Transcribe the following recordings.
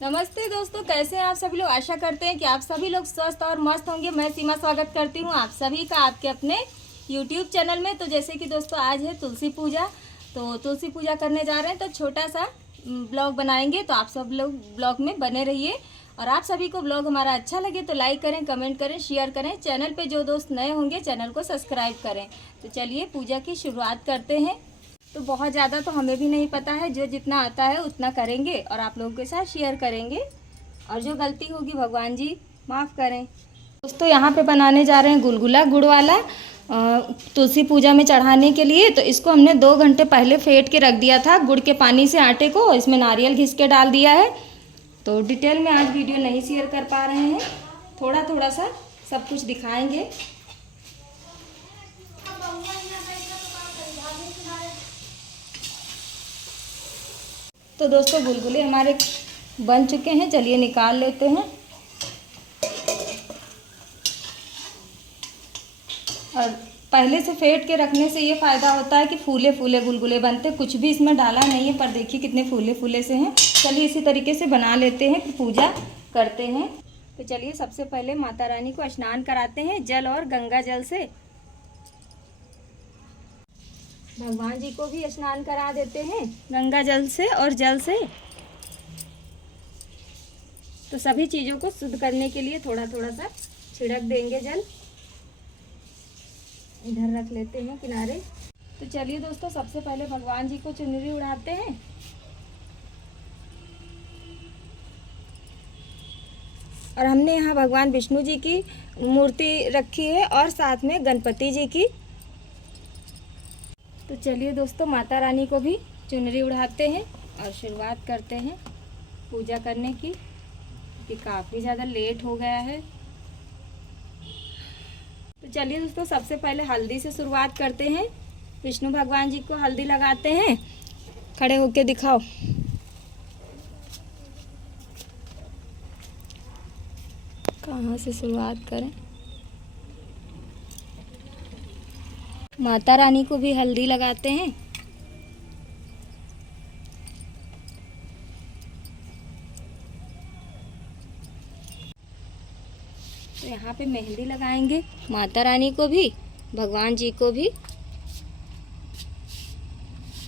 नमस्ते दोस्तों, कैसे हैं आप सभी लोग। आशा करते हैं कि आप सभी लोग स्वस्थ और मस्त होंगे। मैं सीमा स्वागत करती हूं आप सभी का आपके अपने YouTube चैनल में। तो जैसे कि दोस्तों आज है तुलसी पूजा, तो तुलसी पूजा करने जा रहे हैं, तो छोटा सा ब्लॉग बनाएंगे। तो आप सब लोग ब्लॉग में बने रहिए और आप सभी को ब्लॉग हमारा अच्छा लगे तो लाइक करें, कमेंट करें, शेयर करें। चैनल पे जो दोस्त नए होंगे चैनल को सब्सक्राइब करें। तो चलिए पूजा की शुरुआत करते हैं। तो बहुत ज़्यादा तो हमें भी नहीं पता है, जो जितना आता है उतना करेंगे और आप लोगों के साथ शेयर करेंगे। और जो गलती होगी भगवान जी माफ़ करें। दोस्तों यहाँ पे बनाने जा रहे हैं गुलगुला गुड़ वाला तुलसी पूजा में चढ़ाने के लिए। तो इसको हमने 2 घंटे पहले फेंट के रख दिया था गुड़ के पानी से आटे को। इसमें नारियल घिस के डाल दिया है। तो डिटेल में आज वीडियो नहीं शेयर कर पा रहे हैं, थोड़ा थोड़ा सा सब कुछ दिखाएंगे। तो दोस्तों गुलगुले हमारे बन चुके हैं, चलिए निकाल लेते हैं। और पहले से फेंट के रखने से ये फ़ायदा होता है कि फूले फूले गुलगुले बनते। कुछ भी इसमें डाला नहीं है, पर देखिए कितने फूले फूले से हैं। चलिए इसी तरीके से बना लेते हैं, फिर पूजा करते हैं। तो चलिए सबसे पहले माता रानी को स्नान कराते हैं जल और गंगा जल से। भगवान जी को भी स्नान करा देते हैं गंगा जल से और जल से। तो सभी चीज़ों को शुद्ध करने के लिए थोड़ा थोड़ा सा छिड़क देंगे जल। इधर रख लेते हैं किनारे। तो चलिए दोस्तों सबसे पहले भगवान जी को चुनरी उड़ाते हैं। और हमने यहाँ भगवान विष्णु जी की मूर्ति रखी है और साथ में गणपति जी की। तो चलिए दोस्तों माता रानी को भी चुनरी उड़ाते हैं और शुरुआत करते हैं पूजा करने की, क्योंकि काफ़ी ज़्यादा लेट हो गया है। तो चलिए दोस्तों सबसे पहले हल्दी से शुरुआत करते हैं। विष्णु भगवान जी को हल्दी लगाते हैं। खड़े होके दिखाओ। कहाँ से शुरुआत करें। माता रानी को भी हल्दी लगाते हैं। तो यहाँ पे मेहंदी लगाएंगे माता रानी को भी, भगवान जी को भी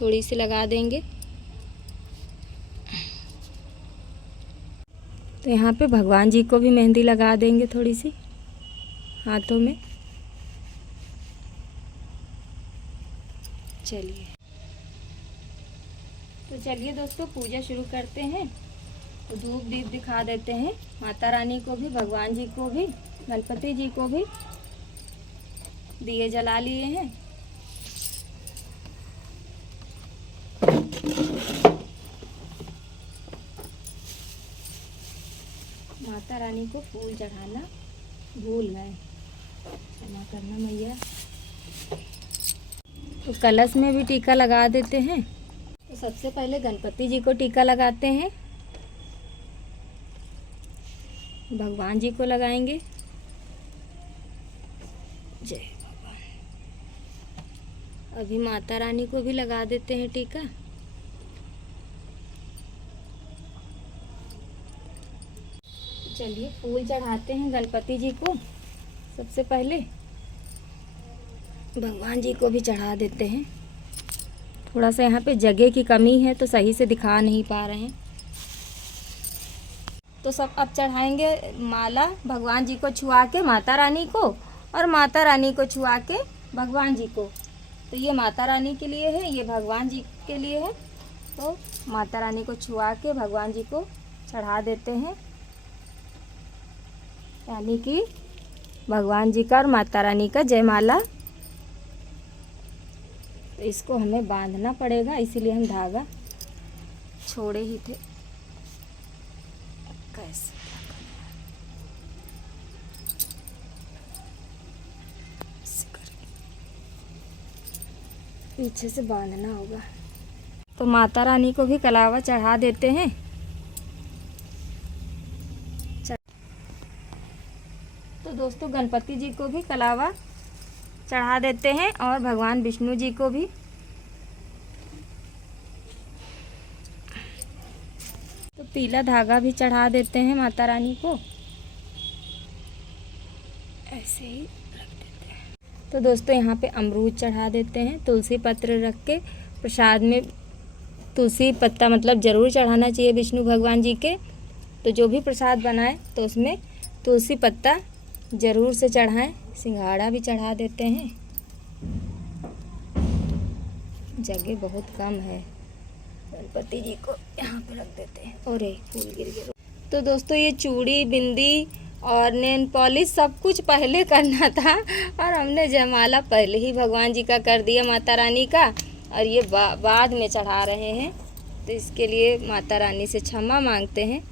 थोड़ी सी लगा देंगे। तो यहाँ पे भगवान जी को भी मेहंदी लगा देंगे थोड़ी सी हाथों में। चलिए तो चलिए दोस्तों पूजा शुरू करते हैं। तो धूप दीप दिखा देते हैं माता रानी को भी, भगवान जी को भी, गणपति जी को भी दिए जला लिए हैं। माता रानी को फूल चढ़ाना भूल गए, क्षमा करना मैया। तो कलश में भी टीका लगा देते हैं। तो सबसे पहले गणपति जी को टीका लगाते हैं, भगवान जी को लगाएंगे। जय भगवान। अभी माता रानी को भी लगा देते हैं टीका। चलिए फूल चढ़ाते हैं गणपति जी को। सबसे पहले भगवान जी को भी चढ़ा देते हैं। थोड़ा सा यहाँ पे जगह की कमी है तो सही से दिखा नहीं पा रहे हैं। तो सब अब चढ़ाएंगे माला भगवान जी को छुआ के माता रानी को, और माता रानी को छुआ के भगवान जी को। तो ये माता रानी के लिए है, ये भगवान जी के लिए है। तो माता रानी को छुआ के भगवान जी को चढ़ा देते हैं, यानी कि भगवान जी का और माता रानी का जयमाला। तो इसको हमें बांधना पड़ेगा, इसीलिए हम धागा छोड़े ही थे। कैसे पीछे से बांधना होगा। तो माता रानी को भी कलावा चढ़ा देते हैं। तो दोस्तों गणपति जी को भी कलावा चढ़ा देते हैं और भगवान विष्णु जी को भी। तो पीला धागा भी चढ़ा देते हैं माता रानी को, ऐसे ही रख देते हैं। तो दोस्तों यहाँ पे अमरूद चढ़ा देते हैं, तुलसी पत्र रख के। प्रसाद में तुलसी पत्ता मतलब ज़रूर चढ़ाना चाहिए विष्णु भगवान जी के। तो जो भी प्रसाद बनाए तो उसमें तुलसी पत्ता ज़रूर से चढ़ाएं। सिंघाड़ा भी चढ़ा देते हैं, जगह बहुत कम है। गणपति जी को यहाँ पे रख देते हैं। और एक फूल गिर गया। तो दोस्तों ये चूड़ी, बिंदी और नेल पॉलिश सब कुछ पहले करना था, और हमने जयमाला पहले ही भगवान जी का कर दिया, माता रानी का, और ये बाद में चढ़ा रहे हैं। तो इसके लिए माता रानी से क्षमा मांगते हैं।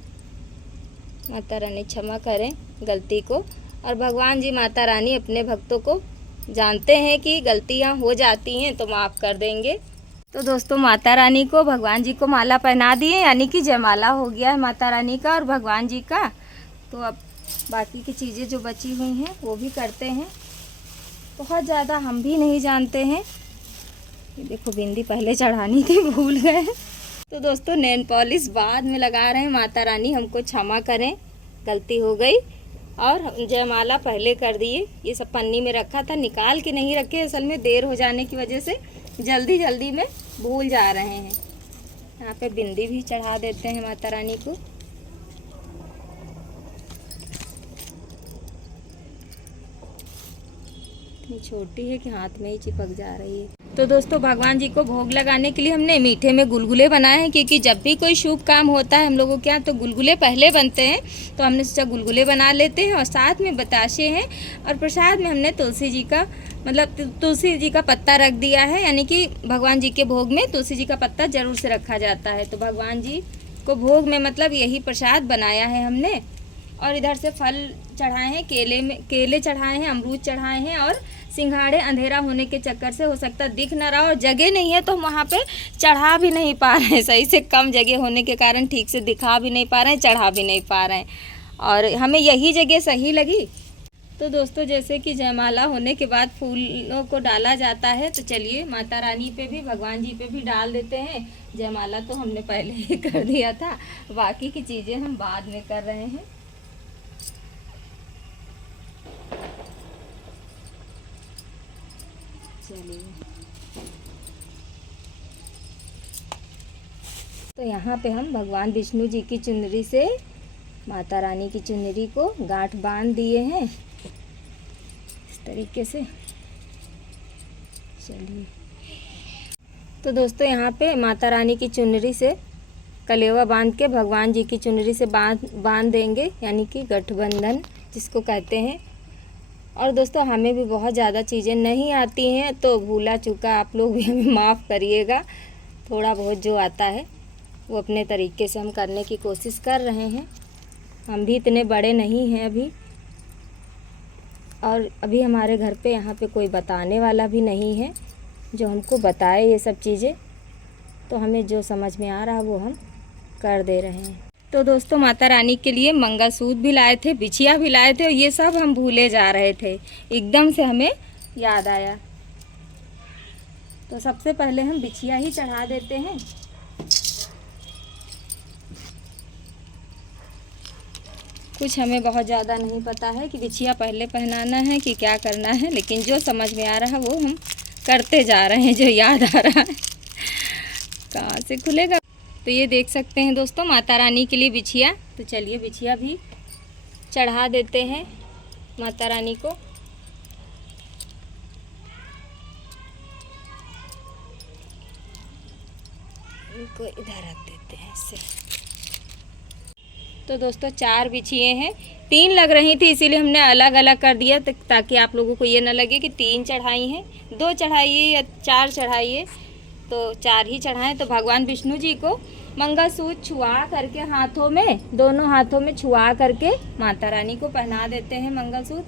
माता रानी क्षमा करें गलती को। और भगवान जी माता रानी अपने भक्तों को जानते हैं कि गलतियां हो जाती हैं तो माफ़ कर देंगे। तो दोस्तों माता रानी को, भगवान जी को माला पहना दिए, यानी कि जयमाला हो गया है माता रानी का और भगवान जी का। तो अब बाकी की चीज़ें जो बची हुई हैं वो भी करते हैं। बहुत ज़्यादा हम भी नहीं जानते हैं। ये देखो बिंदी पहले चढ़ानी थी, भूल गए। तो दोस्तों नेल पॉलिश बाद में लगा रहे हैं। माता रानी हमको क्षमा करें, गलती हो गई। और जयमाला पहले कर दिए। ये सब पन्नी में रखा था, निकाल के नहीं रखे, असल में देर हो जाने की वजह से जल्दी जल्दी में भूल जा रहे हैं। यहाँ पे बिंदी भी चढ़ा देते हैं माता रानी को। इतनी छोटी है कि हाथ में ही चिपक जा रही है। तो दोस्तों भगवान जी को भोग लगाने के लिए हमने मीठे में गुलगुले बनाए हैं, क्योंकि जब भी कोई शुभ काम होता है हम लोगों के यहाँ तो गुलगुले पहले बनते हैं। तो हमने सोचा गुलगुले बना लेते हैं, और साथ में बताशे हैं। और प्रसाद में हमने तुलसी जी का मतलब तुलसी जी का पत्ता रख दिया है, यानी कि भगवान जी के भोग में तुलसी जी का पत्ता ज़रूर से रखा जाता है। तो भगवान जी को भोग में मतलब यही प्रसाद बनाया है हमने। और इधर से फल चढ़ाए हैं, केले चढ़ाए हैं, अमरूद चढ़ाए हैं। और सिंघाड़े अंधेरा होने के चक्कर से हो सकता दिख ना रहा, और जगह नहीं है तो हम वहाँ पे चढ़ा भी नहीं पा रहे हैं सही से। कम जगह होने के कारण ठीक से दिखा भी नहीं पा रहे हैं, चढ़ा भी नहीं पा रहे हैं, और हमें यही जगह सही लगी। तो दोस्तों जैसे कि जयमाला होने के बाद फूलों को डाला जाता है, तो चलिए माता रानी पे भी, भगवान जी पे भी डाल देते हैं। जयमाला तो हमने पहले ही कर दिया था, बाकी की चीज़ें हम बाद में कर रहे हैं। चलिए तो यहाँ पे हम भगवान विष्णु जी की चुनरी से माता रानी की चुनरी को गांठ बांध दिए हैं इस तरीके से। चलिए तो दोस्तों यहाँ पे माता रानी की चुनरी से कलेवा बांध के भगवान जी की चुनरी से बांध देंगे, यानी कि गठबंधन जिसको कहते हैं। और दोस्तों हमें भी बहुत ज़्यादा चीज़ें नहीं आती हैं, तो भूला चूका आप लोग भी हमें माफ़ करिएगा। थोड़ा बहुत जो आता है वो अपने तरीके से हम करने की कोशिश कर रहे हैं। हम भी इतने बड़े नहीं हैं अभी, और अभी हमारे घर पे यहाँ पे कोई बताने वाला भी नहीं है जो हमको बताए ये सब चीज़ें। तो हमें जो समझ में आ रहा है वो हम कर दे रहे हैं। तो दोस्तों माता रानी के लिए मंगलसूत्र भी लाए थे, बिछिया भी लाए थे, और ये सब हम भूले जा रहे थे, एकदम से हमें याद आया। तो सबसे पहले हम बिछिया ही चढ़ा देते हैं। कुछ हमें बहुत ज़्यादा नहीं पता है कि बिछिया पहले पहनाना है कि क्या करना है, लेकिन जो समझ में आ रहा है वो हम करते जा रहे हैं, जो याद आ रहा है। कहाँ से खुलेगा? तो ये देख सकते हैं दोस्तों माता रानी के लिए बिछिया। तो चलिए बिछिया भी चढ़ा देते हैं माता रानी को। इनको इधर रख देते हैं इससे। तो दोस्तों 4 बिछिए हैं, 3 लग रही थी इसीलिए हमने अलग अलग कर दिया, ताकि आप लोगों को ये ना लगे कि 3 चढ़ाई हैं। 2 चढ़ाइए या 4 चढ़ाइए, तो 4 ही चढ़ाएं। तो भगवान विष्णु जी को मंगलसूत्र छुआ करके हाथों में, दोनों हाथों में छुआ करके माता रानी को पहना देते हैं मंगलसूत्र।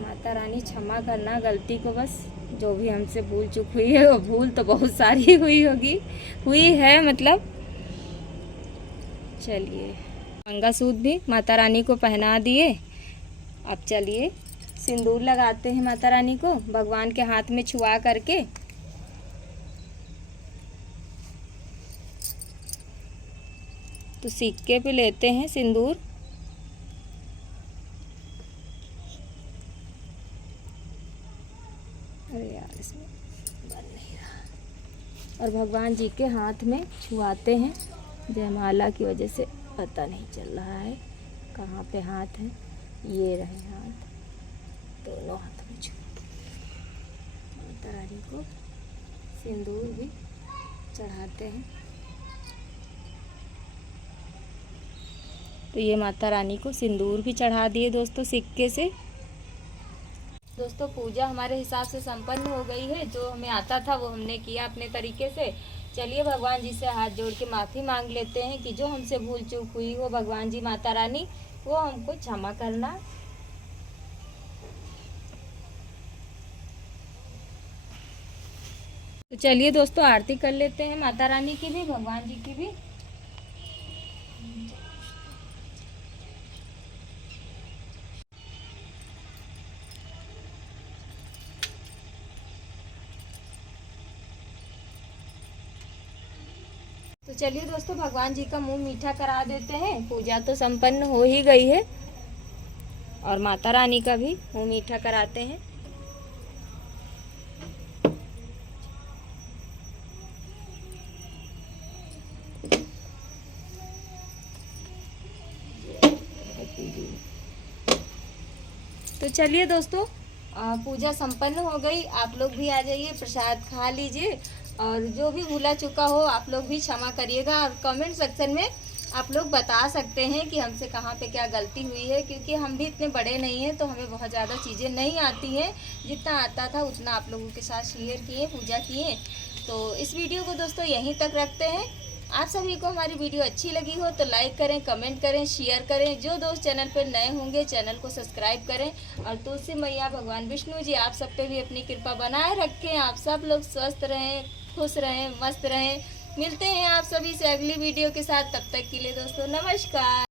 माता रानी क्षमा करना गलती को, बस जो भी हमसे भूल चूक हुई है, वो भूल तो बहुत सारी हुई है मतलब। चलिए मंगलसूत्र भी माता रानी को पहना दिए। अब चलिए सिंदूर लगाते हैं माता रानी को भगवान के हाथ में छुआ करके। तो सिक्के पे लेते हैं सिंदूर। अरे यार इसमें बन नहीं रहा। और भगवान जी के हाथ में छुआते हैं। जयमाला की वजह से पता नहीं चल रहा है कहाँ पे हाथ है। ये रहे हाथ, दोनों हाथ में छू माता रानी को सिंदूर भी चढ़ाते हैं। तो ये माता रानी को सिंदूर भी चढ़ा दिए दोस्तों सिक्के से। दोस्तों पूजा हमारे हिसाब से संपन्न हो गई है। जो हमें आता था वो हमने किया अपने तरीके से। चलिए भगवान जी से हाथ जोड़ के माफ़ी मांग लेते हैं कि जो हमसे भूल चूक हुई हो भगवान जी माता रानी वो हमको क्षमा करना। तो चलिए दोस्तों आरती कर लेते हैं माता रानी की भी, भगवान जी की भी। तो चलिए दोस्तों भगवान जी का मुंह मीठा करा देते हैं। पूजा तो संपन्न हो ही गई है और माता रानी का भी मुंह मीठा कराते हैं। तो चलिए दोस्तों पूजा संपन्न हो गई। आप लोग भी आ जाइए, प्रसाद खा लीजिए और जो भी भूला चुका हो आप लोग भी क्षमा करिएगा। और कमेंट सेक्शन में आप लोग बता सकते हैं कि हमसे कहाँ पे क्या गलती हुई है, क्योंकि हम भी इतने बड़े नहीं हैं तो हमें बहुत ज़्यादा चीज़ें नहीं आती हैं। जितना आता था उतना आप लोगों के साथ शेयर किए, पूजा किए। तो इस वीडियो को दोस्तों यहीं तक रखते हैं। आप सभी को हमारी वीडियो अच्छी लगी हो तो लाइक करें, कमेंट करें, शेयर करें। जो दोस्त चैनल पर नए होंगे चैनल को सब्सक्राइब करें। और तुलसी मैया भगवान विष्णु जी आप सब पे भी अपनी कृपा बनाए रखें। आप सब लोग स्वस्थ रहें, खुश रहें, मस्त रहें। मिलते हैं आप सभी से अगली वीडियो के साथ। तब तक के लिए दोस्तों नमस्कार।